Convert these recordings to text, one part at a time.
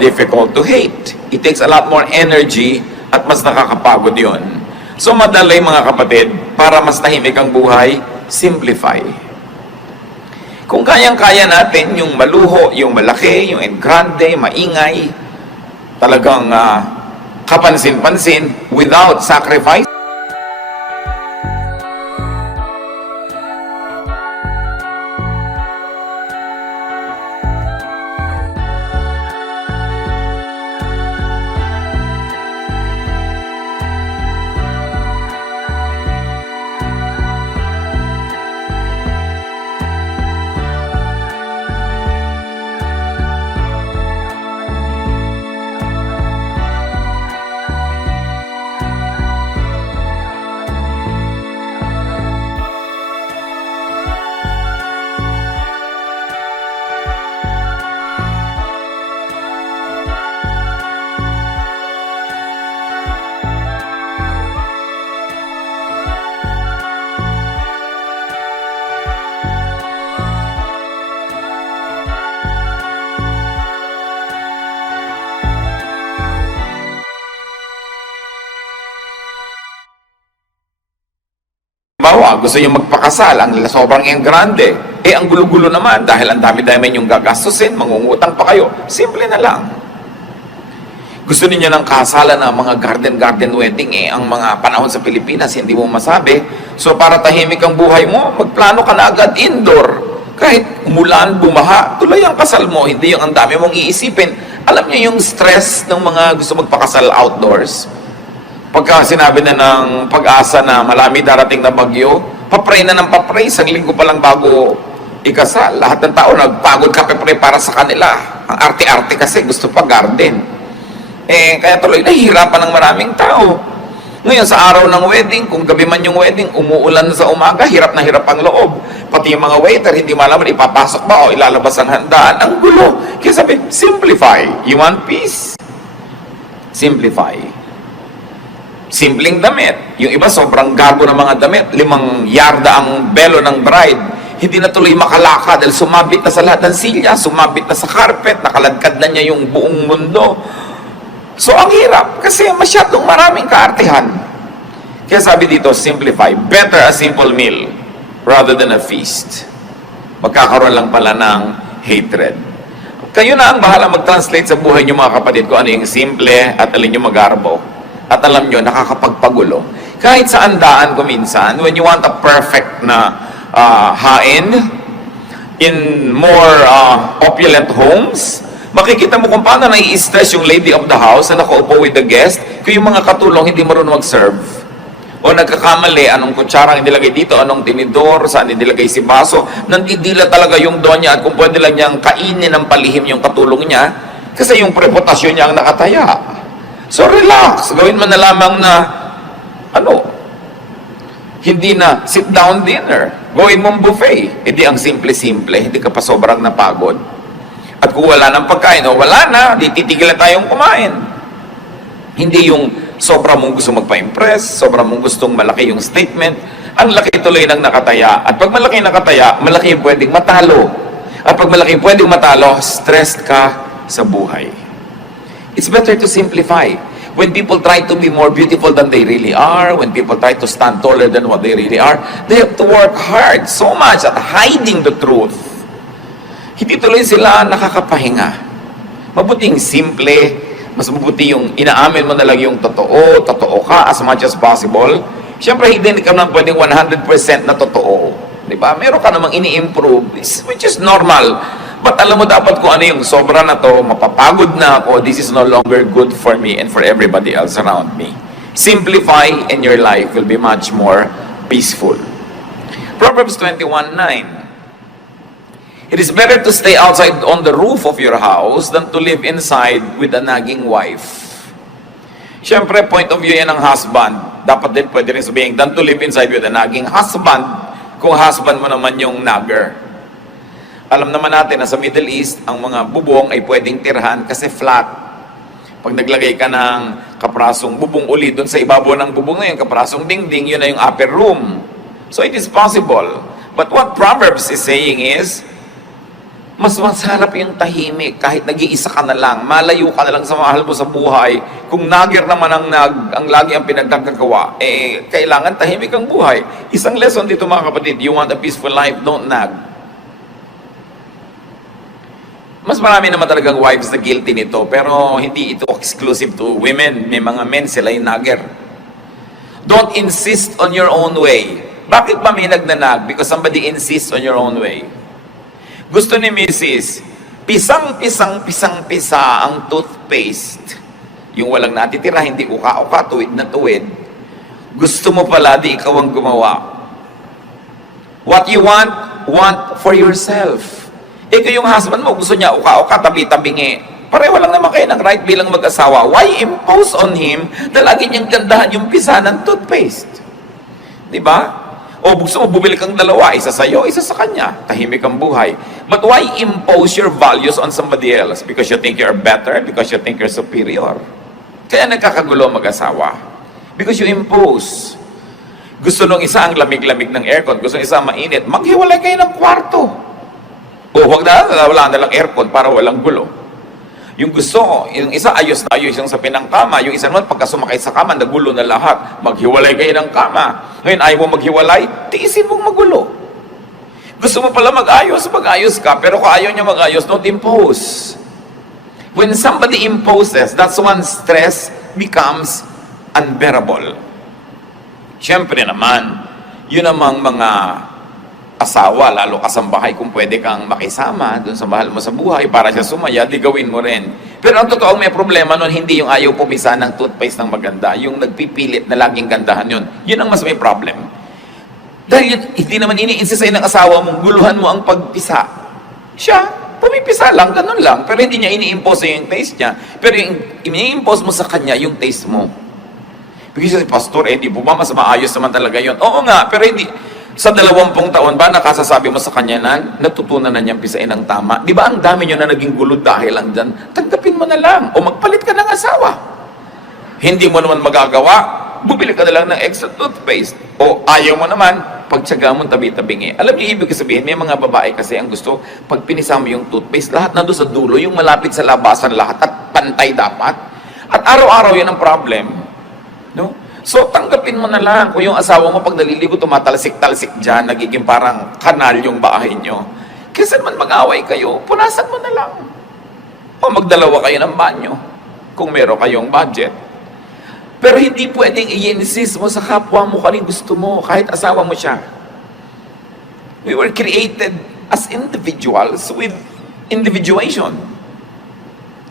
difficult to hate. It takes a lot more energy at mas nakakapagod yun. So madalay mga kapatid, para mas tahimik ang buhay, simplify. Kung kayang-kaya natin yung maluho, yung malaki, yung grande, maingay, talagang kapansin-pansin, without sacrifice, gusto nyo magpakasal, ang sobrang grande. Ang gulo-gulo naman dahil ang dami-dami yung gagastusin, mangungutang pa kayo. Simple na lang. Gusto niyo ng kasalan na mga garden wedding, ang mga panahon sa Pilipinas, hindi mo masabi. So para tahimik ang buhay mo, magplano ka na agad indoor. Kahit umulan, bumaha, tuloy ang kasal mo, hindi yung ang dami mong iisipin. Alam niyo yung stress ng mga gusto magpakasal outdoors? Pagka sinabi na ng Pag-asa na malami darating na bagyo, papray na ng papray, isang linggo pa lang bago ikasal. Lahat ng tao nagpagod kape-pray para sa kanila. Ang arte-arte kasi gusto pa garden. Kaya tuloy nahihirapan ng maraming tao. Ngayon sa araw ng wedding, kung gabi man yung wedding, umuulan sa umaga, hirap na hirap ang loob. Pati yung mga waiter, hindi malaman ipapasok ba o ilalabas ang handaan. Ang gulo. Kaya sabi, simplify. You want peace? Simplify. Simpleng damit. Yung iba sobrang gago ng mga damit. 5 yarda ang belo ng bride. Hindi na tuloy makalakad dahil sumabit na sa lahat ng silya, sumabit na sa carpet, nakaladkad na niya yung buong mundo. So ang hirap kasi masyadong maraming kaartihan. Kaya sabi dito, simplify. Better a simple meal rather than a feast. Magkakaroon lang pala ng hatred. Kayo na ang bahala mag-translate sa buhay niyo mga kapatid ko ano yung simple at alin yung magarbo. At alam nyo, nakakapagpagulo. Kahit sa andaan ko minsan, when you want a perfect na hain in more opulent homes, makikita mo kung paano nai-stress yung lady of the house na nakaupo with the guest kung yung mga katulong hindi marunong mag-serve. O nagkakamali, anong kutsarang inilagay dito, anong tinidor, saan inilagay si baso, nandidila talaga yung donya at kung pwede lang niyang kainin ng palihim yung katulong niya kasi yung reputasyon niya ang nakataya. So relax, gawin mo na lamang na hindi na sit down dinner, gawin mong buffet. Hindi ang simple-simple, hindi ka pa sobrang napagod. At kung wala ng pagkain, wala na, di titigilan tayong kumain. Hindi yung sobra mong gusto magpa-impress, sobra mong gustong malaki yung statement, ang laki tuloy ng nakataya. At pag malaki nakataya, malaki yung pwedeng matalo. At pag malaki yung pwedeng matalo, stressed ka sa buhay. It's better to simplify. When people try to be more beautiful than they really are, when people try to stand taller than what they really are, they have to work hard so much at hiding the truth. Hindi tuloy sila nakakapahinga. Mabuting simple, mas mabuti yung inaamin mo na lang yung totoo ka as much as possible. Siyempre, hindi ka naman pwedeng 100% na totoo. Diba? Meron ka namang ini-improve, which is normal. But alam mo dapat kung ano yung sobra na to, mapapagod na ako, this is no longer good for me and for everybody else around me. Simplify and your life will be much more peaceful. Proverbs 21:9. It is better to stay outside on the roof of your house than to live inside with a nagging wife. Siyempre, point of view yan ng husband. Dapat din pwede rin sabihin, than to live inside with a nagging husband, kung husband mo naman yung nagger. Alam naman natin na sa Middle East, ang mga bubong ay pwedeng tirhan kasi flat. Pag naglagay ka ng kaprasong bubong uli doon sa ibabaw ng bubong na yun, kaprasong dingding, yun na yung upper room. So it is possible. But what Proverbs is saying is, Mas masarap yung tahimik kahit nag-iisa ka na lang, malayo ka na lang sa mahal mo sa buhay. Kung nagir naman ang lagi ang pinagkakagawa, kailangan tahimik ang buhay. Isang lesson dito mga kapatid, you want a peaceful life, don't nag. Mas marami naman talagang wives na guilty nito, pero hindi ito exclusive to women. May mga men sila yung nagir. Don't insist on your own way. Bakit ba may nagnanag? Because somebody insists on your own way. Gusto ni Mrs. Pisang-pisa ang toothpaste. Yung walang natitira, hindi uka-uka, tuwid na tuwid. Gusto mo pala, di ikaw ang gumawa. What you want for yourself. Kung yung husband mo, gusto niya uka-uka, tabi-tabingi. Pareho lang naman kayo ng right bilang mag-asawa. Why impose on him na lagi niyang gandahan yung pisa ng toothpaste? Diba? O gusto mo bumili kang dalawa, isa sa'yo, isa sa kanya. Tahimik ang buhay. But why impose your values on somebody else? Because you think you're better? Because you think you're superior? Kaya nagkakagulo mag-asawa. Because you impose. Gusto nung isa ang lamig-lamig ng aircon, gusto nung isa mainit, maghiwalay kayo ng kwarto. O wag na, wala na lang aircon para walang gulo. Yung gusto, yung isa ayos na ayos yung sa pinangkama, yung isa naman pagka sumakay sa kama, nagulo na lahat. Maghiwalay kayo ng kama. Ngayon ayaw mo maghiwalay, tiisin mong magulo. Gusto mo pala mag-ayos ka, pero kung ayaw niya mag-ayos, don't impose. When somebody imposes, that's when stress becomes unbearable. Siyempre naman, yun namang mga asawa, lalo kasambahay, kung pwede kang makisama dun sa mahal mo sa buhay para siya sumaya, di gawin mo rin. Pero ang totoong may problema nun, hindi yung ayaw pumisa ng toothpaste ng maganda, yung nagpipilit na laging gandahan yun. Yun ang mas may problem. Dahil yun, hindi naman iniinsist sa'yo ng asawa mo, guluhan mo ang pagpisa. Siya, pumipisa lang, ganun lang. Pero hindi niya ini-impose sa'yo yung taste niya. Pero yung ini-impose mo sa kanya yung taste mo. Because pastor, di po ba mas maayos naman talaga yun? Oo nga, pero hindi. Sa 20 taon ba nakasasabi mo sa kanya na natutunan na niyang pisain ng tama? Di ba ang dami niyo na naging gulo dahil lang dyan? Tanggapin mo na lang o magpalit ka ng asawa. Hindi mo naman magagawa, bumili ka na lang ng extra toothpaste. O ayaw mo naman, pagtsaga mo tabi-tabingi. Alam niyo ibig sabihin, may mga babae kasi ang gusto, pag pinisama yung toothpaste, lahat nandun sa dulo, yung malapit sa labasan lahat at pantay dapat. At araw-araw yan ang problem. No? So, tanggapin mo na lang kung yung asawa mo pag naliligo, tumatalsik-talsik dyan, nagiging parang kanal yung bahay nyo. Kasi naman mag-away kayo, punasan mo na lang. O magdalawa kayo ng banyo, kung meron kayong budget. Pero hindi pwedeng i-insist mo sa kapwa mo kung gusto mo, kahit asawa mo siya. We were created as individuals with individuation.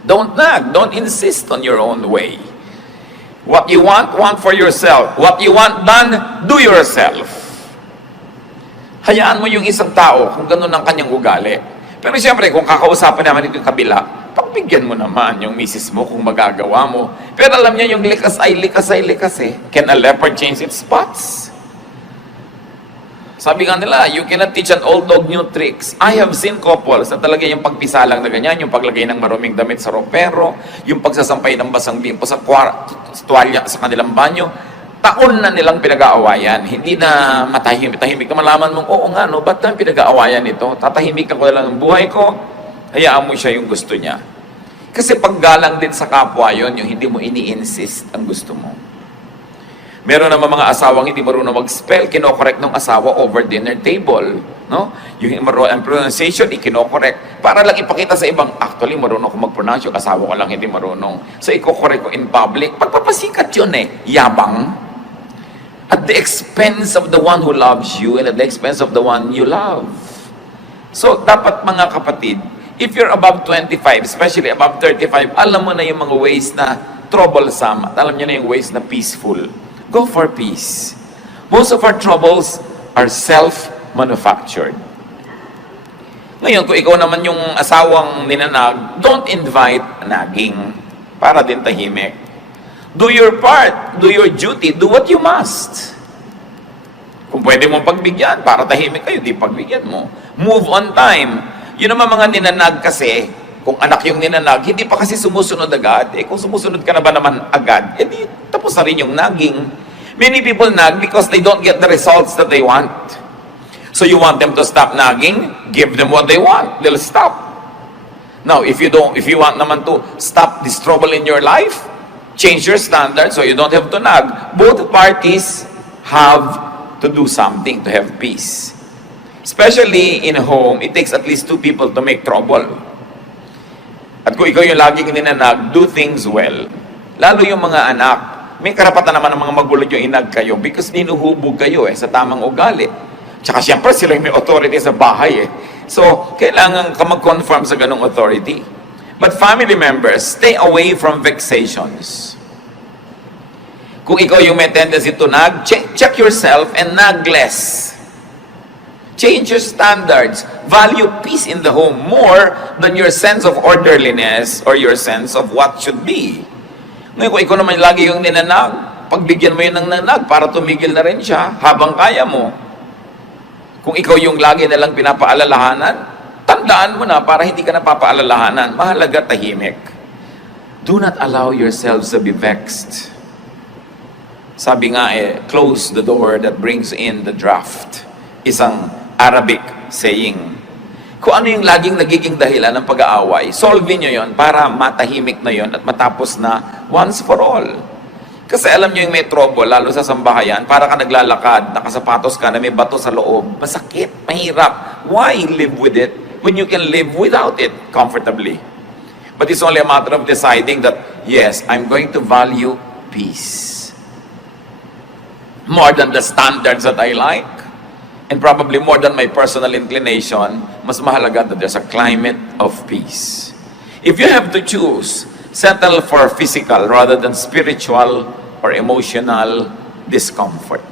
Don't nag, don't insist on your own way. What you want for yourself. What you want done, do yourself. Hayaan mo yung isang tao kung ganun ang kanyang ugali. Pero siyempre, kung kakausapan naman ito yung kabila, pagbigyan mo naman yung misis mo kung magagawa mo. Pero alam niya yung likas eh. Can a leopard change its spots? Sabi nga nila, you cannot teach an old dog new tricks. I have seen couples na talaga yung pagpisa lang na ganyan, yung paglagay ng maruming damit sa ropero, yung pagsasampay ng basang bimpo sa tuwalya sa kanilang banyo, taon na nilang pinag-aawayan. Hindi na matahimik na malaman mong, oo nga, no, ba't na pinag-aawayan ito? Tatahimikan ko na lang ang buhay ko, hayaan mo siya yung gusto niya. Kasi paggalang din sa kapwa yon, yung hindi mo ini-insist ang gusto mo. Meron naman mga asawang hindi marunong mag-spell, kinokorek ng asawa over dinner table. No? Yung pronunciation, ikinokorek. Para lang ipakita sa ibang, actually, marunong ko mag-pronounce, yung asawa ko lang hindi marunong. So, ikokorek ko in public. Pagpapasikat yun yabang. At the expense of the one who loves you and at the expense of the one you love. So, dapat mga kapatid, if you're above 25, especially above 35, alam mo na yung mga ways na troublesome. At alam niyo na yung ways na peaceful. Go for peace. Most of our troubles are self-manufactured. Ngayon, kung ikaw naman yung asawang ninanag, don't invite nagging para din tahimik. Do your part, do your duty, do what you must. Kung pwede mong pagbigyan, para tahimik kayo, di pagbigyan mo. Move on time. Yun naman mga ninanag kasi, kung anak yung ninanag, hindi pa kasi sumusunod agad. Kung sumusunod ka na ba naman agad, di tapos na rin yung nagging. Many people nag because they don't get the results that they want. So you want them to stop nagging, give them what they want. They'll stop. Now, if you want naman to stop this trouble in your life, change your standards so you don't have to nag. Both parties have to do something to have peace. Especially in a home, it takes at least 2 people to make trouble. At kung ikaw yung laging ninanag, do things well. Lalo yung mga anak, may karapatan naman ng mga magulang yung inag kayo because ninuhubog kayo sa tamang ugali. Tsaka siyempre sila yung may authority sa bahay So, kailangan ka mag-conform sa ganong authority. But family members, stay away from vexations. Kung ikaw yung may tendency to nag, check yourself and nag less. Change your standards. Value peace in the home more than your sense of orderliness or your sense of what should be. Ngayon, kung ikaw naman lagi yung ninanag, pagbigyan mo yun ng nanag para tumigil na rin siya habang kaya mo. Kung ikaw yung lagi nalang pinapaalalahanan, tandaan mo na para hindi ka napapaalalahanan. Mahalaga tahimik. Do not allow yourselves to be vexed. Sabi nga close the door that brings in the draft. Isang Arabic saying. Kung ano yung laging nagiging dahilan ng pag-aaway, solve nyo yon para matahimik na yon at matapos na once for all. Kasi alam nyo yung may trouble, lalo sa sambahayan, para ka naglalakad, nakasapatos ka na may bato sa loob. Masakit, mahirap. Why live with it when you can live without it comfortably? But it's only a matter of deciding that, yes, I'm going to value peace. More than the standards that I like, and probably more than my personal inclination, mas mahalaga that there's a climate of peace. If you have to choose, settle for physical rather than spiritual or emotional discomfort.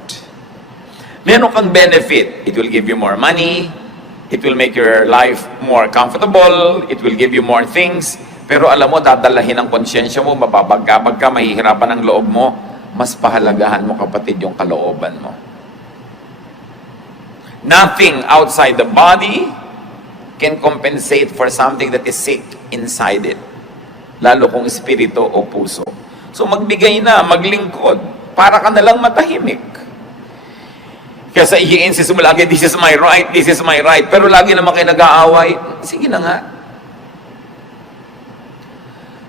Meron kang benefit. It will give you more money. It will make your life more comfortable. It will give you more things. Pero alam mo, dadalahin ang konsyensya mo, mababagabag ka, mahihirapan ang loob mo. Mas pahalagahan mo, kapatid, yung kalooban mo. Nothing outside the body can compensate for something that is sick inside it. Lalo kung espiritu o puso. So magbigay na, maglingkod, para ka nalang matahimik. Kaya sa i-insist mo lagi, this is my right, this is my right. Pero lagi naman kayo nag-aaway, sige na nga.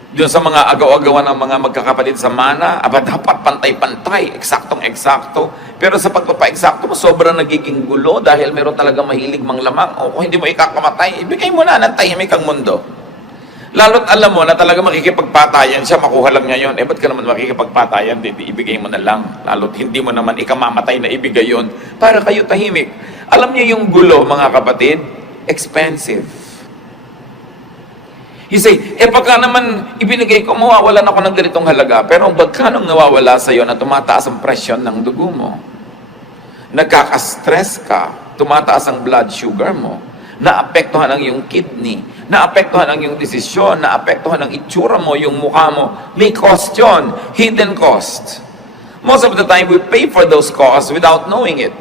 Doon sa mga agaw-agawan ng mga magkakapatid sa mana, dapat pantay-pantay, eksaktong-eksakto. Pero sa pagpapa-eksakto mo, sobrang nagiging gulo dahil meron talaga mahilig manglamang. O kung hindi mo ikakamatay, ibigay mo na ng tahimik ang mundo. Lalo't alam mo na talaga makikipagpatayan siya, makuha lang niya yun. Ba't ka naman makikipagpatayan? Ibigay mo na lang. Lalo't hindi mo naman ikamamatay na ibigay yun para kayo tahimik. Alam niyo yung gulo, mga kapatid? Expensive. You say, pagka naman ibinigay ko, mawawalan ako ng ganitong halaga. Pero ang bagkanong nawawala sa'yo na tumataas ang presyon ng dugo mo. Nagkaka-stress ka, tumataas ang blood sugar mo. Naapektuhan ang iyong kidney, naapektuhan ang iyong desisyon, naapektuhan ang itsura mo, yung mukha mo. May cost yun, hidden cost. Most of the time, we pay for those costs without knowing it.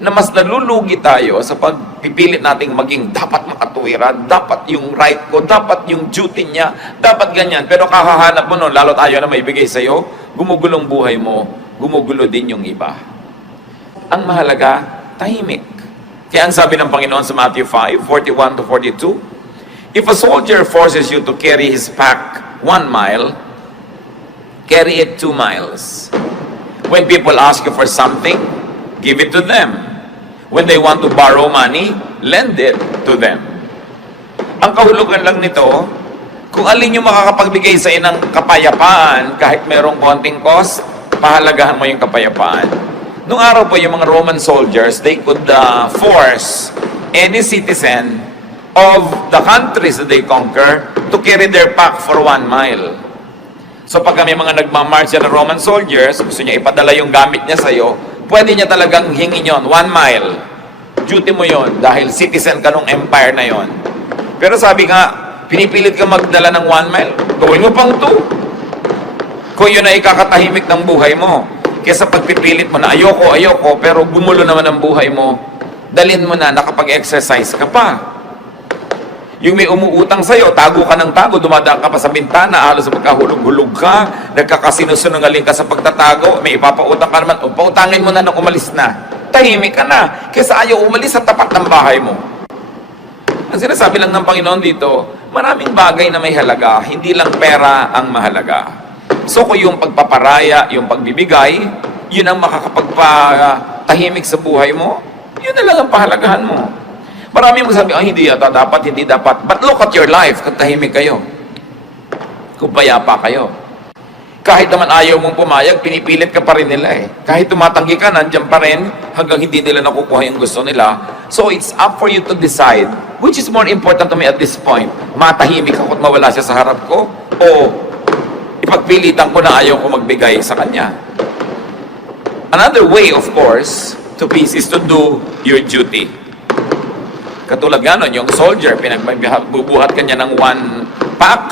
Na mas nalulugi tayo sa pagpipilit nating maging dapat makatuwiran, dapat yung right ko, dapat yung duty niya, dapat ganyan. Pero kakahanap mo nun, lalo tayo na may bigay sa'yo, gumugulong buhay mo, gumugulo din yung iba. Ang mahalaga, tahimik. Kaya ang sabi ng Panginoon sa Matthew 5:41-42, if a soldier forces you to carry his pack 1 mile, carry it 2 miles. When people ask you for something, give it to them. When they want to borrow money, lend it to them. Ang kahulugan lang nito, kung alin yung makakapagbigay sa ng kapayapaan, kahit merong konting cost, pahalagahan mo yung kapayapaan. Noong araw po, yung mga Roman soldiers, they could force any citizen of the countries that they conquer to carry their pack for 1 mile. So pag may mga nagmamarch na Roman soldiers, gusto niya ipadala yung gamit niya sa'yo, pwede niya talagang hingin yon 1 mile. Duty mo yon dahil citizen ka nung empire na yon. Pero sabi nga, pinipilit ka magdala ng 1 mile, gawin mo pang 2. Kung yun ay ikakatahimik ng buhay mo. Kesa pagpipilit mo na ayoko, pero gumulo naman ang buhay mo, dalhin mo na, nakapag-exercise ka pa. Yung may umuutang sa'yo, tago ka ng tago, dumadaan ka pa sa bintana, halos sa pagkahulog-hulog ka, nagkakasinusunungaling ka sa pagtatago, may ipapautang ka naman, pautangin mo na nang umalis na. Tahimik ka na, kesa ayaw umalis sa tapat ng bahay mo. Ang sinasabi lang ng Panginoon dito, Maraming bagay na may halaga, hindi lang pera ang mahalaga. So kung yung pagpaparaya, yung pagbibigay, yun ang makakapagpatahimik sa buhay mo, yun na lang ang pahalagahan mo. Marami mo sabi, hindi yata dapat, hindi dapat. But look at your life, kung tahimik kayo. Kung payapa kayo. Kahit naman ayaw mong pumayag, pinipilit ka pa rin nila eh. Kahit tumatanggi ka, nandiyan pa rin hanggang hindi nila nakukuha yung gusto nila. So it's up for you to decide, which is more important to me at this point. Matahimik ako at mawala siya sa harap ko, o ipagpilitan ko na ayaw ko magbigay sa kanya. Another way, of course, to peace is to do your duty. Katulad nga nun, yung soldier, pinagbubuhat kanya ng 1 pack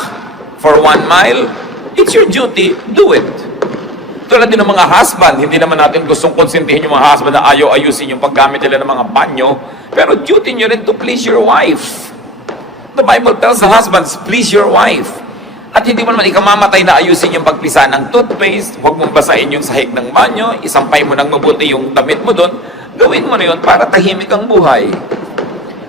for 1 mile, it's your duty, do it. Tulad din ng mga husband, hindi naman natin gustong konsintihin yung mga husband na ayaw ayusin yung paggamit nila ng mga banyo, pero duty nyo rin to please your wife. The Bible tells the husbands, please your wife. At hindi mo naman ikamamatay na ayusin yung pagpisa ng toothpaste, huwag mong basahin yung sahig ng banyo, isampay mo ng mabuti yung damit mo doon, gawin mo na yun para tahimik ang buhay.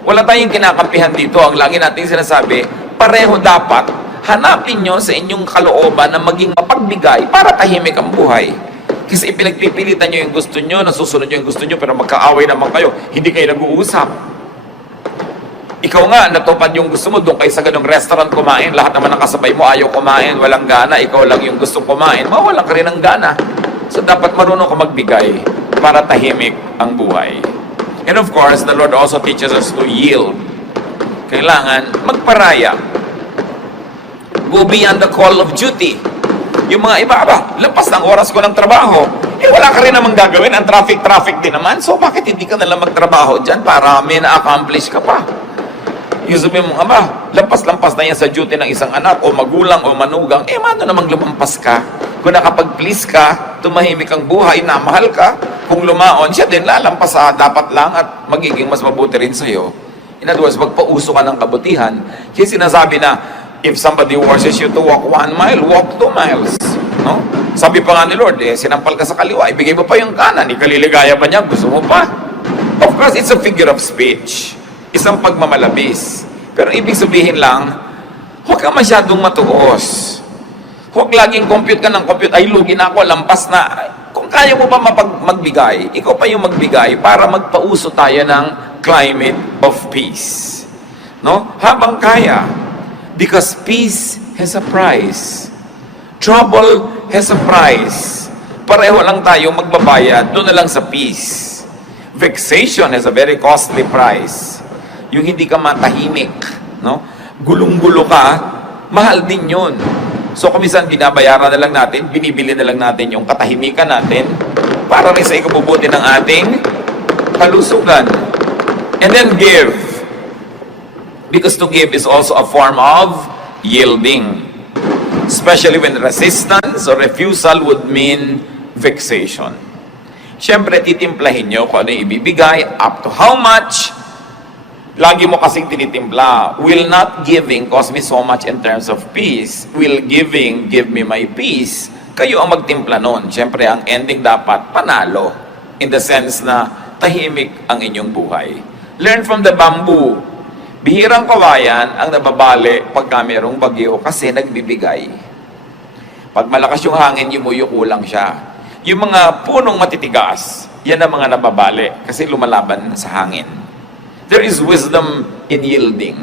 Wala tayong kinakampihan dito. Ang lagi natin sinasabi, pareho dapat hanapin nyo sa inyong kalooban na maging mapagbigay para tahimik ang buhay. Kasi ipinagpipilitan nyo yung gusto nyo, nasusunod nyo yung gusto nyo, pero magkaaway naman kayo, hindi kayo nag-uusap. Ikaw nga, natupad yung gusto mo, doon kayo sa ganong restaurant kumain, lahat naman ng kasabay mo ayaw kumain, walang gana, ikaw lang yung gusto kumain, mawalan ka rin ng gana. So dapat marunong ka magbigay para tahimik ang buhay. And of course, the Lord also teaches us to yield. Kailangan magparaya. Go beyond the call of duty. Yung mga iba, lampas ng oras ko ng trabaho, wala ka rin namang gagawin, ang traffic din naman, so bakit hindi ka nalang magtrabaho dyan para may na-accomplish ka pa? Yung sabi mo, lampas-lampas na yan sa duty ng isang anak, o magulang, o manugang, mano namang lumampas ka? Kung nakapag-please ka, tumahimik ang buhay, namahal ka, kung lumaon, siya din lalampas sa dapat lang at magiging mas mabuti rin sa'yo. In other words, magpauso ka ng kabutihan. Kaya sinasabi na, if somebody forces you to walk 1 mile, walk 2 miles. No? Sabi pa nga ni Lord, sinampal ka sa kaliwa, ibigay mo pa yung kanan, ikaliligaya pa niya, gusto mo pa? Of course, it's a figure of speech. Isang pagmamalabis. Pero ibig sabihin lang, huwag ka masyadong matuos. Huwag laging compute ka ng compute, ay lugi na ako, lampas na. Kung kaya mo pa magbigay, ikaw pa yung magbigay para magpauso tayo ng climate of peace. No? Habang kaya. Because peace has a price. Trouble has a price. Pareho lang tayo magbabayad, doon na lang sa peace. Vexation has a very costly price. Yung hindi ka matahimik, no? Gulong-gulo ka, mahal din yun. So kung minsan binabayaran na lang natin, binibili na lang natin yung katahimikan natin para rin sa ikabubuti ng ating kalusugan. And then give. Because to give is also a form of yielding. Especially when resistance or refusal would mean vexation. Siyempre, titimplahin nyo kung ano yung ibibigay, up to how much. Lagi mo kasing tinitimpla, will not giving cause me so much in terms of peace? Will giving give me my peace? Kayo ang magtimpla nun. Siyempre, ang ending dapat panalo. In the sense na tahimik ang inyong buhay. Learn from the bamboo. Bihirang kawayan ang nababali pagka mayroong bagyo kasi nagbibigay. Pag malakas yung hangin, yumuyuko lang siya. Yung mga punong matitigas, yan ang mga nababali kasi lumalaban sa hangin. There is wisdom in yielding.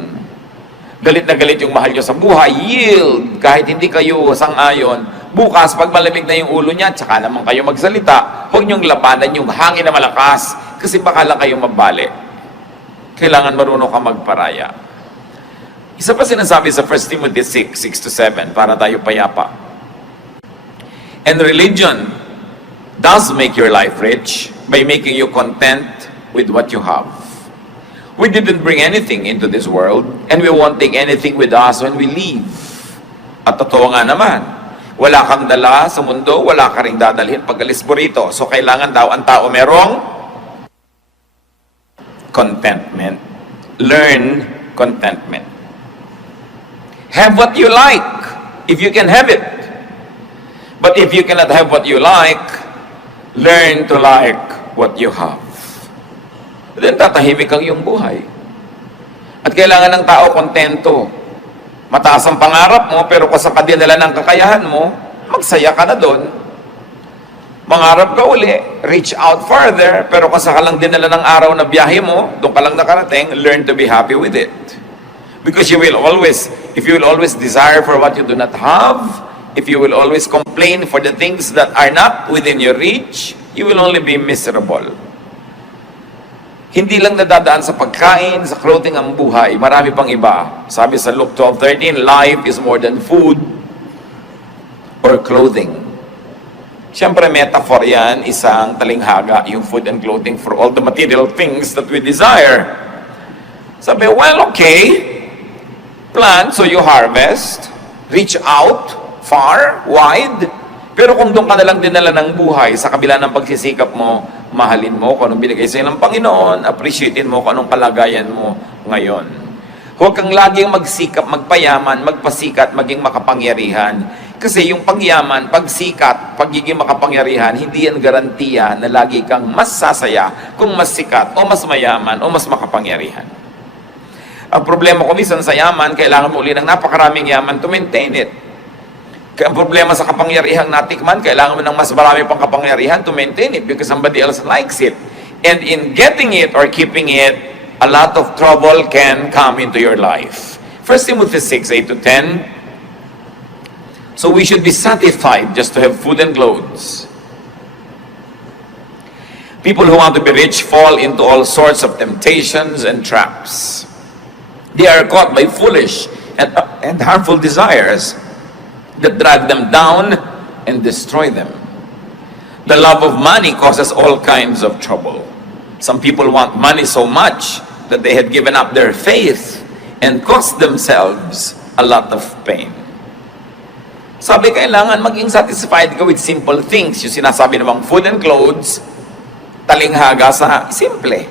Galit na galit yung mahal nyo sa buhay, yield. Kahit hindi kayo sang-ayon, bukas, pag malamig na yung ulo niya, tsaka naman kayo magsalita, huwag nyong labanan yung hangin na malakas kasi baka lang kayong mabali. Kailangan marunong ka magparaya. Isa pa sinasabi sa 1 Timothy 6:6-7, para tayo payapa. And religion does make your life rich by making you content with what you have. We didn't bring anything into this world, and we won't take anything with us when we leave. At totoo nga naman, wala kang dala sa mundo, wala ka ring dadalhin pag alis mo rito. So kailangan daw ang tao merong contentment. Learn contentment. Have what you like, if you can have it. But if you cannot have what you like, learn to like what you have. Then tatahimik ang iyong buhay. At kailangan ng tao kontento. Mataas ang pangarap mo, pero kung sa kadinala ng kakayahan mo, magsaya ka na doon. Mangarap ka uli, reach out further, pero kung sa lang dinala ng araw na biyahe mo, doon ka lang nakarating, learn to be happy with it. Because you will always, if you will always desire for what you do not have, if you will always complain for the things that are not within your reach, you will only be miserable. Hindi lang nadadaan sa pagkain, sa clothing ang buhay, marami pang iba. Sabi sa Luke 12:13, life is more than food or clothing. Siyempre, metaphor yan, isang talinghaga, yung food and clothing for all the material things that we desire. Sabi, well, okay, plant, so you harvest, reach out, far, wide, pero kung doon ka nalang dinala ng buhay, sa kabila ng pagsisikap mo, mahalin mo kung anong binigay sa'yo ng Panginoon, appreciatein mo kung anong kalagayan mo ngayon. Huwag kang laging magsikap, magpayaman, magpasikat, maging makapangyarihan. Kasi yung pagyaman, pagsikat, pagiging makapangyarihan, hindi yan garantiya na lagi kang mas sasaya kung mas sikat o mas mayaman o mas makapangyarihan. Ang problema ko minsan sa yaman, kailangan mo uli ng napakaraming yaman to maintain it. Kaya ang problema sa kapangyarihang natikman, kailangan mo ng mas marami pang kapangyarihan to maintain it because somebody else likes it. And in getting it or keeping it, a lot of trouble can come into your life. 1 Timothy 6:8-10. So we should be satisfied just to have food and clothes. People who want to be rich fall into all sorts of temptations and traps. They are caught by foolish and harmful desires that drag them down and destroy them. The love of money causes all kinds of trouble. Some people want money so much that they have given up their faith and cost themselves a lot of pain. Sabi, kailangan maging satisfied ka with simple things. Yung sinasabi namang food and clothes, talinghaga sa simple.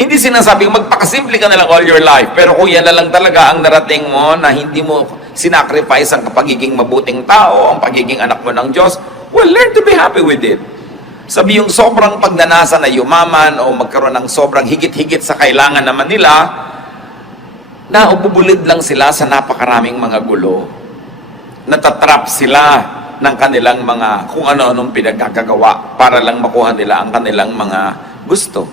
Hindi sinasabing magpakasimple ka na lang all your life, pero kung yan na lang talaga ang narating mo na hindi mo sinacrifice ang pagiging mabuting tao, ang pagiging anak mo ng Diyos, well, learn to be happy with it. Sabi yung sobrang pagnanasa na yumaman o magkaroon ng sobrang higit-higit sa kailangan naman nila, naububulid lang sila sa napakaraming mga gulo. Natatrap sila ng kanilang mga kung ano-anong pinagkakagawa para lang makuha nila ang kanilang mga gusto.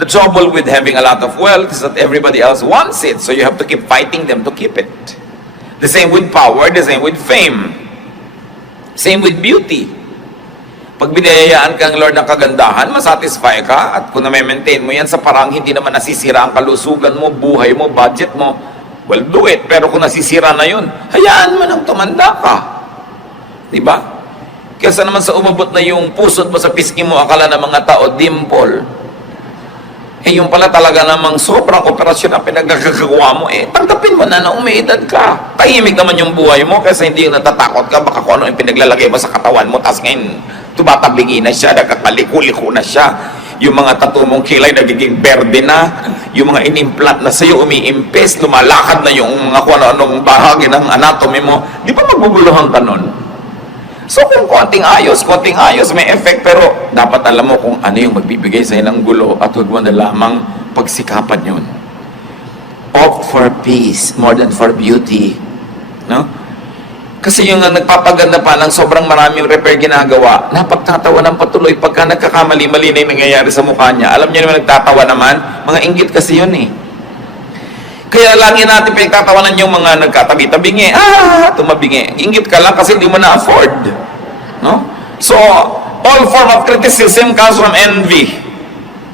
The trouble with having a lot of wealth is that everybody else wants it, so you have to keep fighting them to keep it. The same with power, the same with fame. Same with beauty. Pag binayayaan kang Lord ng kagandahan, masatisfy ka, at kung na-maintain mo yan sa parang hindi naman nasisira ang kalusugan mo, buhay mo, budget mo, well, do it. Pero kung nasisira na yun, hayaan mo nang tumanda ka. Diba? Kesa naman sa umabot na yung pusod mo sa pisngi mo, akala ng mga tao, dimple. Eh, yung pala talaga namang sobrang operasyon na pinagkakagawa mo, eh, tanggapin mo na umiidad ka. Tahimik naman yung buhay mo kasi hindi yung natatakot ka, baka kung ano yung pinaglalagay mo sa katawan mo, tas ngayon, tumatabingi na siya, nagkakaliko-liko na siya. Yung mga tattoo mong kilay nagiging berde na, yung mga inimplant na sa'yo umiimpes, lumalakad na yung mga kung ano-anong bahagi ng anatomy mo, di ba magbubuluhan ka nun? So kung konting ayos, may effect, pero dapat alam mo kung ano yung magbibigay sa'yo ng gulo at huwag mo na lamang pagsikapan yun. Opt for peace more than for beauty. No? Kasi yung nagpapaganda pa ng sobrang maraming repair ginagawa, napagtatawa ng patuloy pagka nagkakamali-mali na yung nangyayari sa mukha niya. Alam niyo naman nagtatawa naman, mga inggit kasi yun eh. Kaya lagi natin pinagtatawanan yung mga nagkatabi-tabingi. Tumabingi. Inggit ka lang kasi hindi mo na-afford. No? So, all form of criticism comes from envy.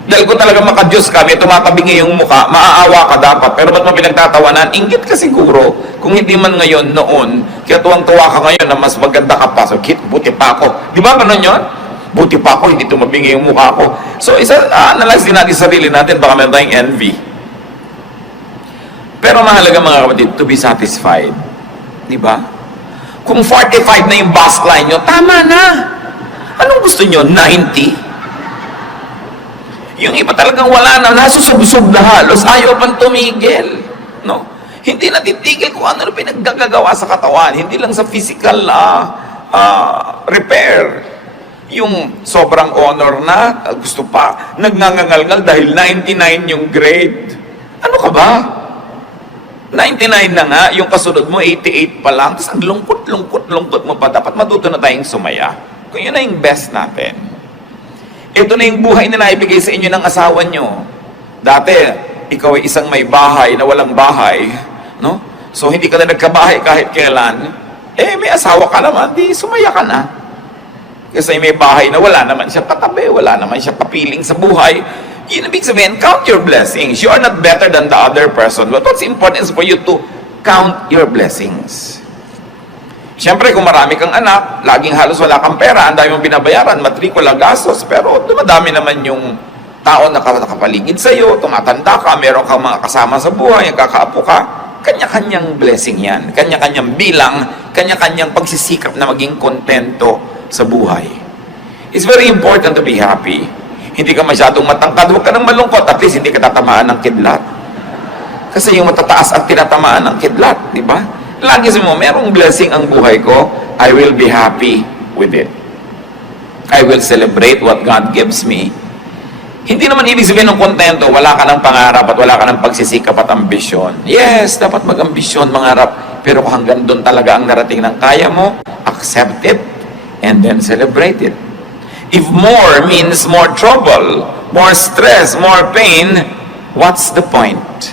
Dahil kung talaga makadiyos ka, may tumatabingi yung mukha, maaawa ka dapat. Pero ba't mo pinagtatawanan? Inggit ka siguro. Kung hindi man ngayon, noon, kaya tuwang-tuwa ka ngayon na mas maganda ka pa. So, buti pa ako. Di ba ganun yun? Buti pa ako, hindi tumabingi yung mukha ko. So, analyze din natin sarili natin, baka meron tayong envy. Pero mahalaga mga kapatid, to be satisfied. Di ba? Kung 45 na yung bus line nyo, tama na. Anong gusto nyo? 90? Yung iba talagang wala na, nasusubsob na halos, ayaw pang tumigil. No? Hindi natitigil kung ano pinaggagawa sa katawan, hindi lang sa physical repair. Yung sobrang honor na, gusto pa, nagngangangalngal dahil 99 yung grade. Ano ka ba? 99 na nga, yung kasunod mo, 88 pa lang. Tapos ang lungkot mo pa. Dapat matuto na tayong sumaya. Kung yun na yung best natin. Ito na yung buhay na naibigay sa inyo ng asawa nyo. Dati, ikaw ay isang may bahay na walang bahay. No? So, hindi ka na nagkabahay kahit kailan. May asawa ka naman, di sumaya ka na. Kasi may bahay na wala naman siyang katabi, wala naman siyang kapiling sa buhay. Yun ibig sabihin, count your blessings. You are not better than the other person. But what's important is for you to count your blessings. Siyempre, kung marami kang anak, laging halos wala kang pera, ang dami mong binabayaran, matrikula, gastos, pero dumadami naman yung tao na nakapaligid sa iyo, tumatanda ka, meron kang mga kasama sa buhay, nagkakaapo ka, kanya-kanyang blessing yan, kanya-kanyang bilang, kanya-kanyang pagsisikap na maging kontento sa buhay. It's very important to be happy. Hindi ka masyadong matangkad, huwag ka nang malungkot, at least hindi ka tatamaan ng kidlat. Kasi yung matataas ang tinatamaan ng kidlat, di ba? Lagi mo, merong blessing ang buhay ko, I will be happy with it. I will celebrate what God gives me. Hindi naman ibig sabihin ng kontento, wala ka ng pangarap at wala ka ng pagsisikap at ambisyon. Yes, dapat mag-ambisyon, mangarap, pero kung hanggang doon talaga ang narating ng kaya mo, accept it, and then celebrate it. If more means more trouble, more stress, more pain, what's the point?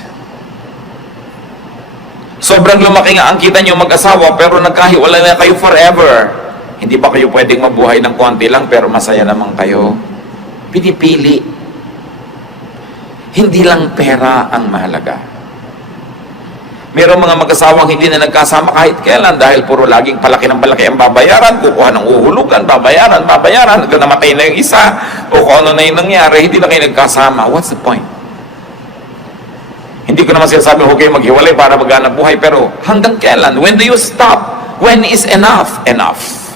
Sobrang lumaki nga ang kita nyo mag-asawa, pero nagkahiwalay na kayo forever. Hindi ba kayo pwedeng mabuhay ng konti lang, pero masaya naman kayo? Pinipili. Hindi lang pera ang mahalaga. Merong mga mag-asawang hindi na nagkasama kahit kailan dahil puro laging palaki ng palaki ang babayaran, kukuha ng uhulugan, babayaran, hanggang namatay na yung isa, o kung ano na yung nangyari, hindi na kayo nagkasama. What's the point? Hindi ko naman sinasabi, huwag kayo maghiwalay para maghanap buhay, pero hanggang kailan? When do you stop? When is enough? Enough.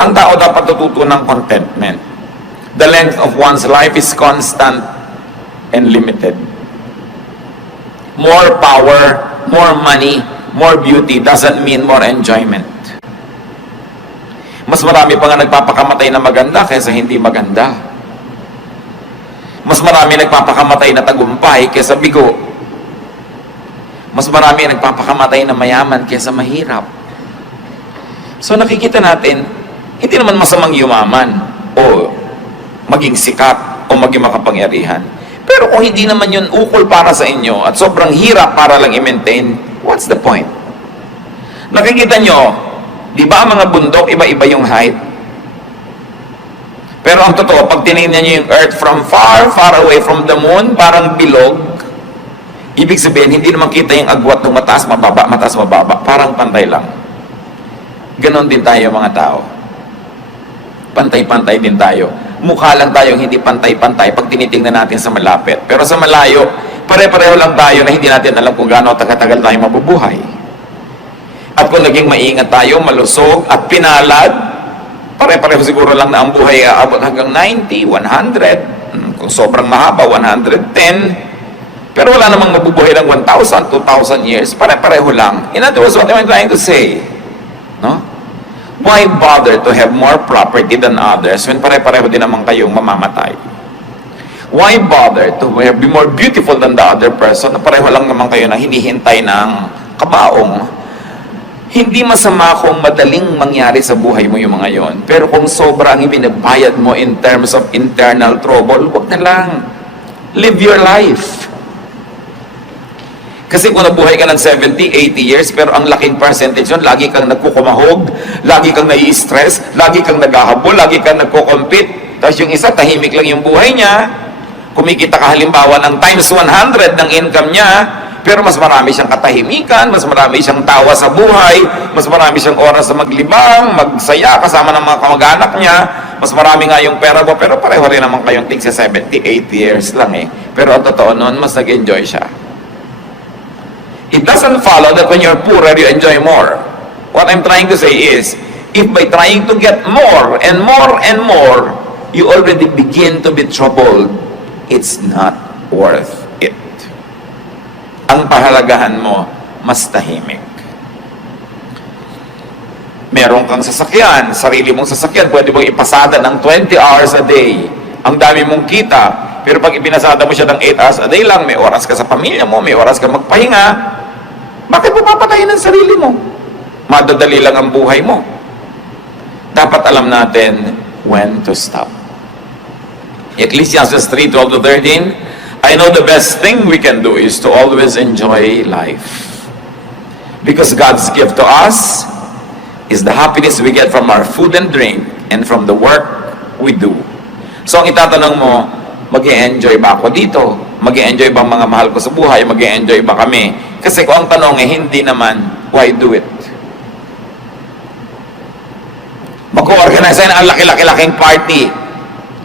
Ang tao dapat tututo ng contentment. The length of one's life is constant and limited. More power, more money, more beauty doesn't mean more enjoyment. Mas marami pa nga nagpapakamatay na maganda kaysa hindi maganda. Mas marami nagpapakamatay na tagumpay kaysa bigo. Mas marami nagpapakamatay na mayaman kaysa mahirap. So nakikita natin, hindi naman masamang yumaman o maging sikat o maging makapangyarihan. Pero kung hindi naman yun ukol para sa inyo at sobrang hirap para lang i-maintain, what's the point? Nakikita nyo, di ba ang mga bundok, iba-iba yung height? Pero ang totoo, pag tinignan nyo yung earth from far, far away from the moon, parang bilog, ibig sabihin, hindi naman kita yung agwat ng mataas, mababa, parang pantay lang. Ganon din tayo mga tao. Pantay-pantay din tayo. Mukha lang tayong hindi pantay-pantay pag tinitingnan natin sa malapit. Pero sa malayo, pare-pareho lang tayo na hindi natin alam kung gaano tagal tayo mabubuhay. At kung naging maingat tayo, malusog at pinalad, pare-pareho siguro lang na ang buhay aabot hanggang 90, 100, kung sobrang mahaba, 110. Pero wala namang mabubuhay ng 1,000, 2,000 years. Pare-pareho lang. In other words, what am I trying to say? No? Why bother to have more property than others when pare-pareho din naman kayong mamamatay? Why bother to be more beautiful than the other person na pareho lang naman kayo na hinihintay ng kabaong? Hindi masama kung madaling mangyari sa buhay mo yung mga yon. Pero kung sobrang ibinabayad mo in terms of internal trouble, wag na lang. Live your life. Kasi kung nabuhay ka ng 70, 80 years, pero ang laking percentage yun, lagi kang nagkukumahog, lagi kang nai-stress, lagi kang naghahabol, lagi kang nagko-compete. Tapos yung isa, tahimik lang yung buhay niya. Kumikita ka halimbawa ng times 100 ng income niya, pero mas marami siyang katahimikan, mas marami siyang tawa sa buhay, mas marami siyang oras sa maglibang, magsaya kasama ng mga kamag-anak niya, mas marami nga yung pera mo, pero pareho rin naman kayong tig sa 70, 80 years lang eh. Pero ang totoo noon, mas nag-enjoy siya. It doesn't follow that when you're poorer, you enjoy more. What I'm trying to say is, if by trying to get more and more and more, you already begin to be troubled, it's not worth it. Ang pahalagahan mo, mas tahimik. Meron kang sasakyan, sarili mong sasakyan, pwede mong ipasada ng 20 hours a day. Ang dami mong kita, pero pag ipinasada mo siya ng 8 hours a day lang, may oras ka sa pamilya mo, may oras ka magpahinga, Bakit mo papatayin ang sarili mo? Madadali lang ang buhay mo. Dapat alam natin when to stop. Ecclesiastes 3:12-13, I know the best thing we can do is to always enjoy life. Because God's gift to us is the happiness we get from our food and drink and from the work we do. So ang itatanong mo, mag-e-enjoy ba ako dito? Mag-e-enjoy ba mga mahal ko sa buhay? Mag-e-enjoy ba kami? Kasi kung ang tanong hindi naman, why do it? Mag-organize tayo ng laki-laki-laking party.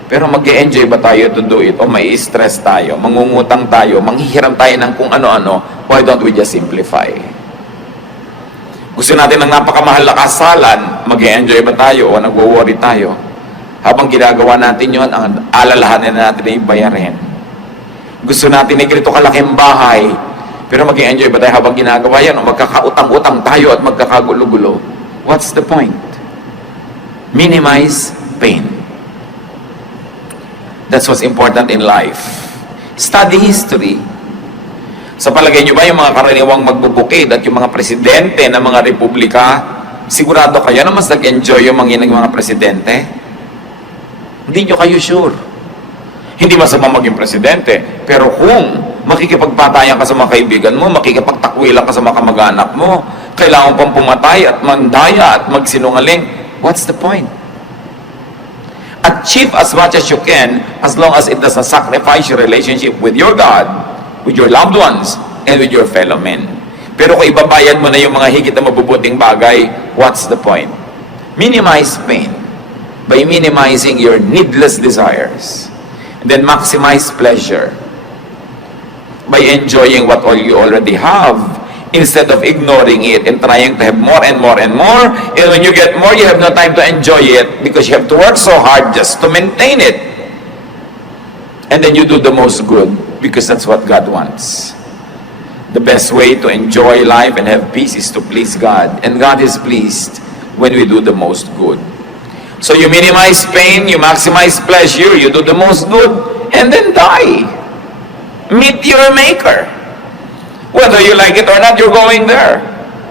Pero mag-e-enjoy ba tayo to do it? O may stress tayo, mangungutang tayo, manghihiram tayo ng kung ano-ano? Why don't we just simplify? Gusto natin ng napakamahal na kasalan, mag-e-enjoy ba tayo o nagwo-worry tayo? Habang ginagawa natin yon, ang alalahanin natin ay bayarin. Gusto natin ay ganito kalaking bahay, pero mag-e-enjoy ba tayo habang ginagawa yan o magkakautang-utang tayo at magkakagulo-gulo? What's the point? Minimize pain. That's what's important in life. Study history. Sa palagay nyo ba yung mga karaniwang magbubukid at yung mga presidente ng mga republika, sigurado kayo na mas nag-enjoy yung mga presidente? Hindi nyo kayo sure. Hindi masama maging presidente, pero kung makikipagpatayan ka sa mga kaibigan mo, makikipagtakwilan ka sa mga kamag-anak mo, kailangan pang pumatay at mandaya at magsinungaling, what's the point? Achieve as much as you can as long as it doesn't sacrifice your relationship with your God, with your loved ones, and with your fellow men. Pero kung ibabayad mo na yung mga higit na mabubuting bagay, what's the point? Minimize pain by minimizing your needless desires. And then maximize pleasure by enjoying what all you already have instead of ignoring it and trying to have more and more and more. And when you get more, you have no time to enjoy it because you have to work so hard just to maintain it. And then you do the most good because that's what God wants. The best way to enjoy life and have peace is to please God. And God is pleased when we do the most good. So you minimize pain, you maximize pleasure, you do the most good, and then die. Meet your Maker. Whether you like it or not, you're going there.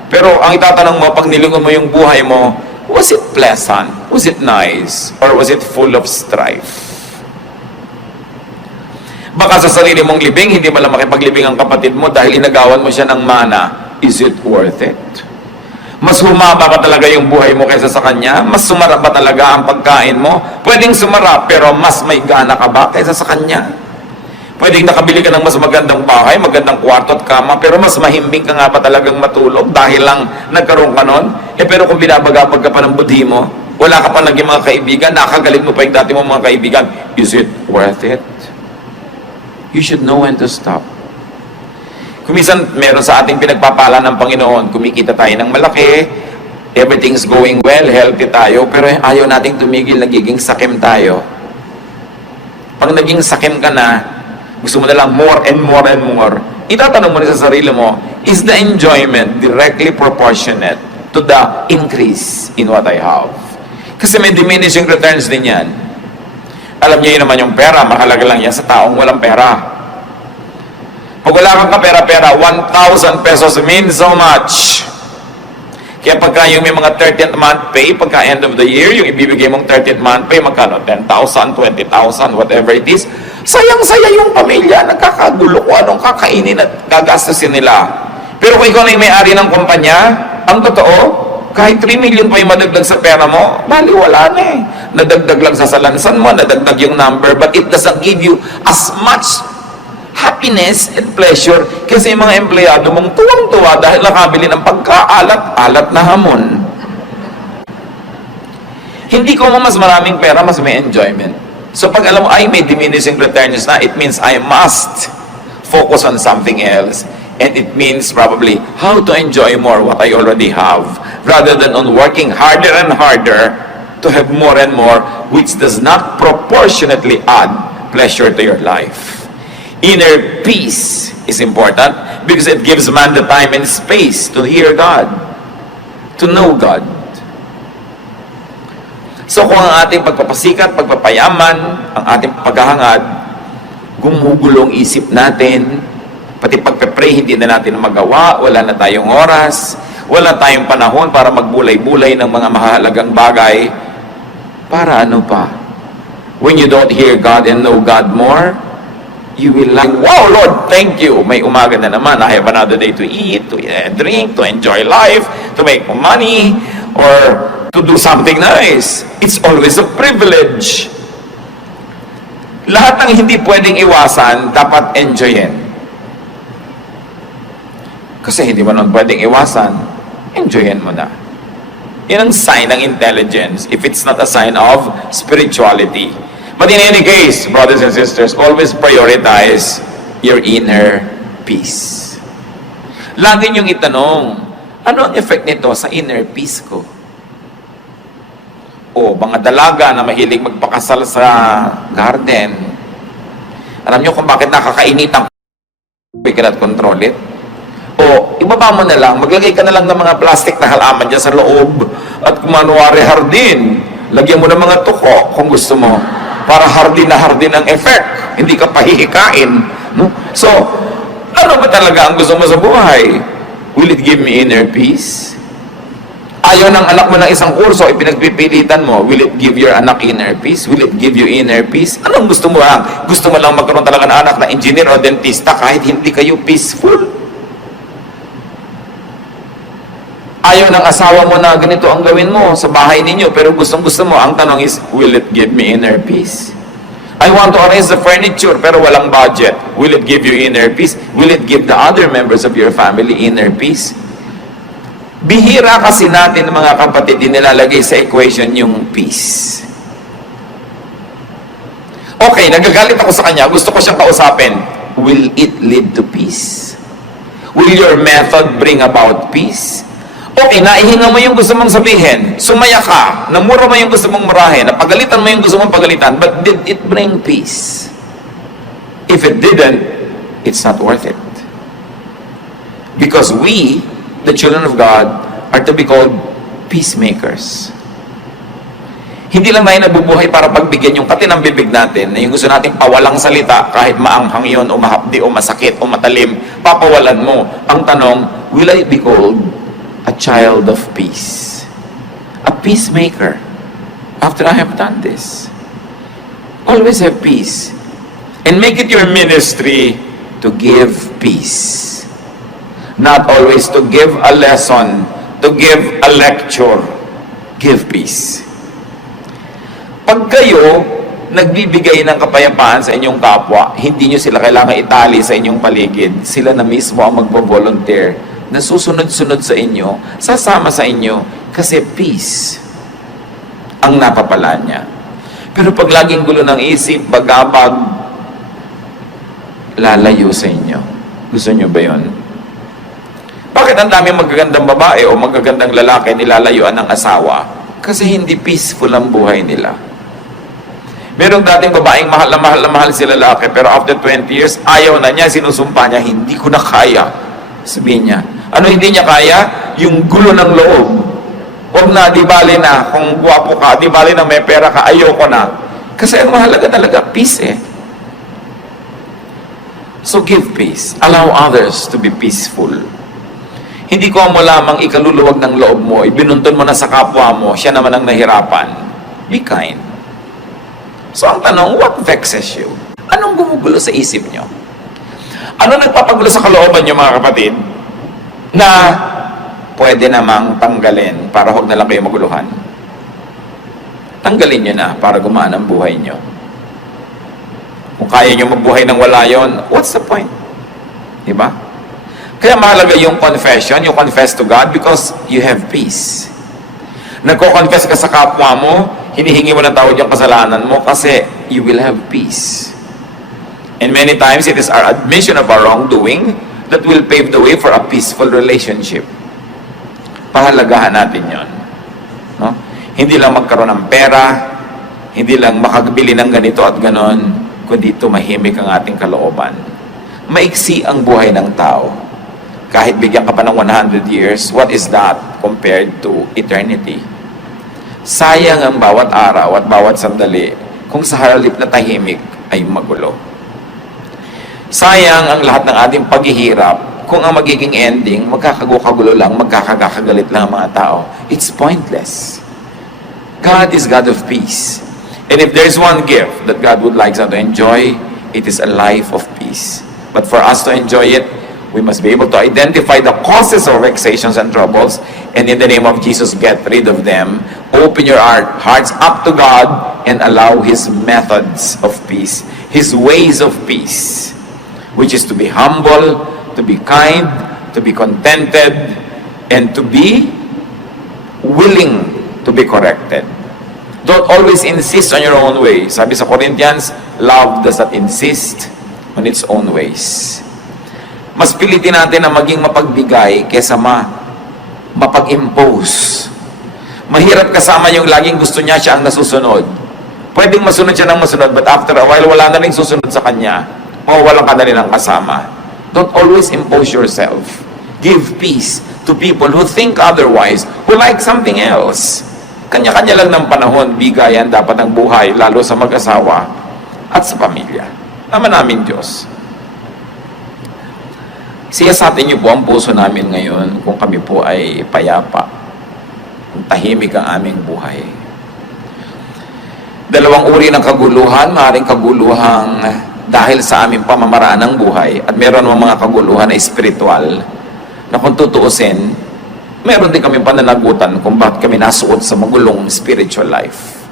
Pero ang itatanong mo, pag nilingon mo yung buhay mo, was it pleasant? Was it nice? Or was it full of strife? Baka sa sarili mong libing, hindi mo lang makipaglibing ang kapatid mo dahil inagawan mo siya ng mana. Is it worth it? Mas humaba ba talaga yung buhay mo kaysa sa kanya? Mas sumarap ba talaga ang pagkain mo? Pwedeng sumarap, pero mas may gana ka ba kaysa sa kanya? Pwedeng nakabili ka ng mas magandang bahay, magandang kwarto at kama, pero mas mahimbing ka nga ba talagang matulog dahil lang nagkaroon ka nun? Pero kung binabagapag ka pa ng budhi mo, wala ka pa naging mga kaibigan, nakagalit mo pa yung dati mong mga kaibigan, is it worth it? You should know when to stop. Kung minsan, meron sa ating pinagpapala ng Panginoon, kumikita tayo ng malaki, everything's going well, healthy tayo, pero ayaw nating tumigil, nagiging sakim tayo. Pag naging sakim ka na, gusto mo na lang more and more and more, itatanong mo rin sa sarili mo, is the enjoyment directly proportionate to the increase in what I have? Kasi may diminishing returns din yan. Alam niyo yun naman yung pera, mahalaga lang yan sa taong walang pera. Pag wala kang kapera-pera, 1,000 pesos means so much. Kaya pagka yung may mga 13th month pay, pagka end of the year, yung ibibigay mong 13th month pay, magkano? 10,000, 20,000, whatever it is. Sayang-saya yung pamilya, nagkakagulo kung anong kakainin at gagastusin nila. Pero kung ikaw na yung may-ari ng kumpanya, ang totoo, kahit 3 million pa yung madagdag sa pera mo, bali wala na eh. Nadagdag lang sa salansan mo, nadagdag yung number, but it doesn't give you as much happiness and pleasure kasi yung mga empleyado mong tuwang-tuwa dahil nakabili ng pagkaalat-alat na hamon. Hindi ko mas maraming pera, mas may enjoyment. So pag alam mo, ay may diminishing returns na, it means I must focus on something else. And it means probably how to enjoy more what I already have rather than on working harder and harder to have more and more, which does not proportionately add pleasure to your life. Inner peace is important because it gives man the time and space to hear God, to know God. So kung ang ating pagpapasikat, pagpapayaman, ang ating paghahangad, gumugulong isip natin, pati pagpe-pray, hindi na natin magawa, wala na tayong oras, wala tayong panahon para magbulay-bulay ng mga mahalagang bagay. Para ano pa? When you don't hear God and know God more, you will like, wow, Lord, thank you. May umaga na naman. I have another day to eat, to drink, to enjoy life, to make money, or to do something nice. It's always a privilege. Lahat ng hindi pwedeng iwasan, dapat enjoyin. Kasi hindi mo naman pwedeng iwasan, enjoyin mo na. Yan ang sign ng intelligence, if it's not a sign of spirituality. But in any case, brothers and sisters, always prioritize your inner peace. Lagi niyong itanong, ano ang effect nito sa inner peace ko? O mga dalaga na mahilig magpakasal sa garden. Alam niyo kung bakit nakakainit ang we cannot control it? O ibaba mo na lang, maglagay ka na lang ng mga plastic na halaman dyan sa loob at kumanwari hardin. Lagyan mo ng mga tuko kung gusto mo para hardin na hardin ang effect. Hindi ka pahihikain. No? So, ano ba talaga ang gusto mo sa buhay? Will it give me inner peace? Ayaw ng anak mo ng isang kurso, ipinagpipilitan mo, will it give your anak inner peace? Will it give you inner peace? Anong gusto mo lang? Gusto mo lang magkaroon talaga ng anak na engineer o dentista kahit hindi kayo peaceful? Ayaw ng asawa mo na ganito ang gawin mo sa bahay ninyo, pero gustong-gusto mo. Ang tanong is, will it give me inner peace? I want to arrange the furniture, pero walang budget. Will it give you inner peace? Will it give the other members of your family inner peace? Bihira kasi natin mga kapatid, nilalagay sa equation yung peace. Okay, nagagalit ako sa kanya, gusto ko siyang kausapin. Will it lead to peace? Will your method bring about peace? Okay, naihinga mo yung gusto mong sabihin, sumaya ka, namura mo yung gusto mong murahin, napagalitan mo yung gusto mong pagalitan, but did it bring peace? If it didn't, it's not worth it. Because we, the children of God, are to be called peacemakers. Hindi lang tayo nabubuhay para pagbigyan yung katinang bibig natin, na yung gusto nating pawalang salita, kahit maanghang yun, o mahapdi, o masakit, o matalim, papawalan mo. Ang tanong, will I be called a child of peace? A peacemaker. After I have done this, always have peace. And make it your ministry to give peace. Not always to give a lesson, to give a lecture. Give peace. Pag kayo nagbibigay ng kapayapaan sa inyong kapwa, hindi nyo sila kailangan itali sa inyong paligid. Sila na mismo ang magbo-volunteer na susunod-sunod sa inyo, sasama sa inyo, kasi peace ang napapala niya. Pero pag laging gulo ng isip, bagabag, lalayo sa inyo. Gusto nyo ba yun? Bakit ang dami magagandang babae o magagandang lalaki nilalayuan ng asawa? Kasi hindi peaceful ang buhay nila. Merong dating babaeng mahal na mahal si lalaki, pero after 20 years, ayaw na niya, sinusumpa niya, hindi ko na kaya. Sabihin niya, ano hindi niya kaya? Yung gulo ng loob. Huwag na, di bali na, kung guwapo ka, di bali na may pera ka, ayoko na. Kasi ang mahalaga talaga, peace eh. So give peace. Allow others to be peaceful. Hindi ko mo lamang ikaluluwag ng loob mo, ibinuntun mo na sa kapwa mo, siya naman ang nahirapan. Be kind. So ang tanong, what vexes you? Anong gumugulo sa isip nyo? Ano nagpapagulo sa kalooban nyo mga kapatid? Na pwede namang tanggalin para huwag na lang kayo maguluhan. Tanggalin nyo na para gumaan ang buhay nyo. Kung kaya nyo magbuhay ng wala yon, what's the point? Diba? Kaya mahalaga yung confession, you confess to God because you have peace. Nagko-confess ka sa kapwa mo, hinihingi mo ng tawad yung kasalanan mo kasi you will have peace. And many times, it is our admission of our wrongdoing that will pave the way for a peaceful relationship. Pahalagahan natin yon. No? Hindi lang magkaroon ng pera, hindi lang makabili ng ganito at ganon, kundi tumahimik ang ating kalooban. Maiksi ang buhay ng tao. Kahit bigyan ka pa ng 100 years, what is that compared to eternity? Sayang ang bawat araw at bawat sandali kung sa halip na tahimik ay magulo. Sayang ang lahat ng ating paghihirap kung ang magiging ending, magkakagulo lang, magkakagalit lang ang mga tao. It's pointless. God is God of peace. And if there's one gift that God would like us to enjoy, it is a life of peace. But for us to enjoy it, we must be able to identify the causes of vexations and troubles, and in the name of Jesus, get rid of them. Open your hearts up to God and allow His methods of peace, His ways of peace, which is to be humble, to be kind, to be contented, and to be willing to be corrected. Don't always insist on your own way. Sabi sa Corinthians, love does not insist on its own ways. Mas pilitin natin na maging mapagbigay kesa mapag-impose. Mahirap kasama yung laging gusto niya siya ang nasusunod. Pwedeng masunod siya ng masunod, but after a while, wala na rin susunod sa kanya. Mawawalan ka na rin ang kasama. Don't always impose yourself. Give peace to people who think otherwise, who like something else. Kanya-kanya lang ng panahon, bigayan dapat ang buhay, lalo sa mag-asawa at sa pamilya. Naman namin Diyos. Siyasatin niyo po ang puso namin ngayon kung kami po ay payapa, kung tahimik ang aming buhay. Dalawang uri ng kaguluhan, maaaring kaguluhang dahil sa aming pamamaraan ng buhay, at meron mga kaguluhan na espiritual na kung tutuusin, meron din kami pananagutan kung bakit kami nasuot sa magulong spiritual life.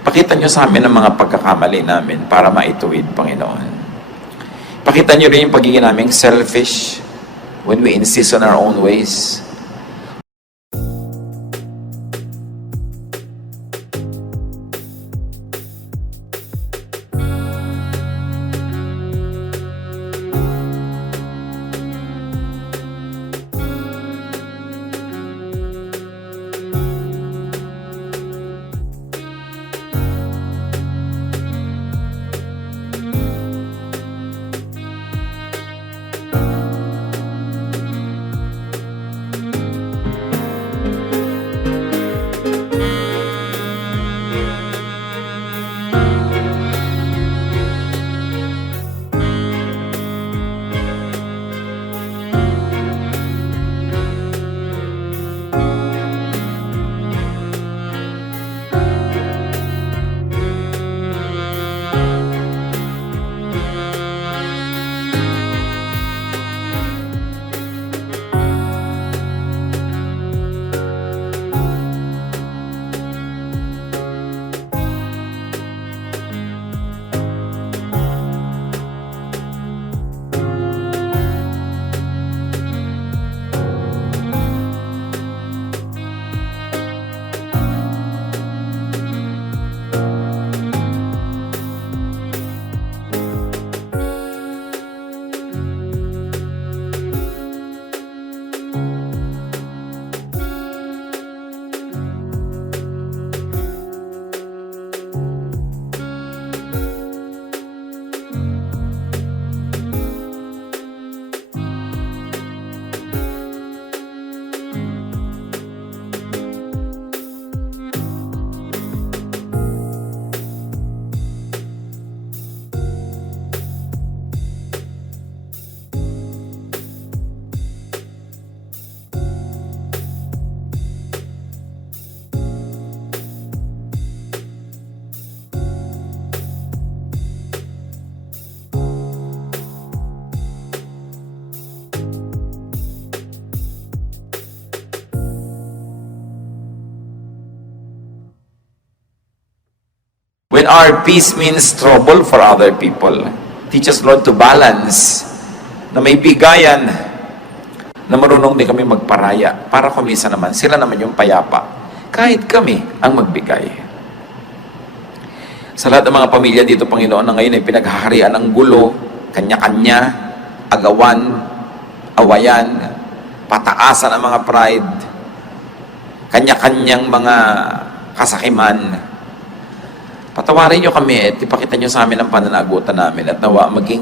Pakita nyo sa amin ang mga pagkakamali namin para maituwid, Panginoon. Pakita nyo rin yung pagiging naming selfish when we insist on our own ways. When our peace means trouble for other people, teach us, Lord, to balance, na may bigayan, na marunong din kami magparaya, para kumisa naman, sila naman yung payapa, kahit kami ang magbigay. Sa lahat ng mga pamilya dito, Panginoon, na ngayon ay pinaghaharian ng gulo, kanya-kanya, agawan, awayan, pataasan ang mga pride, kanya-kanyang mga kasakiman. Patawarin nyo kami at ipakita nyo sa amin ang pananagutan namin at nawa maging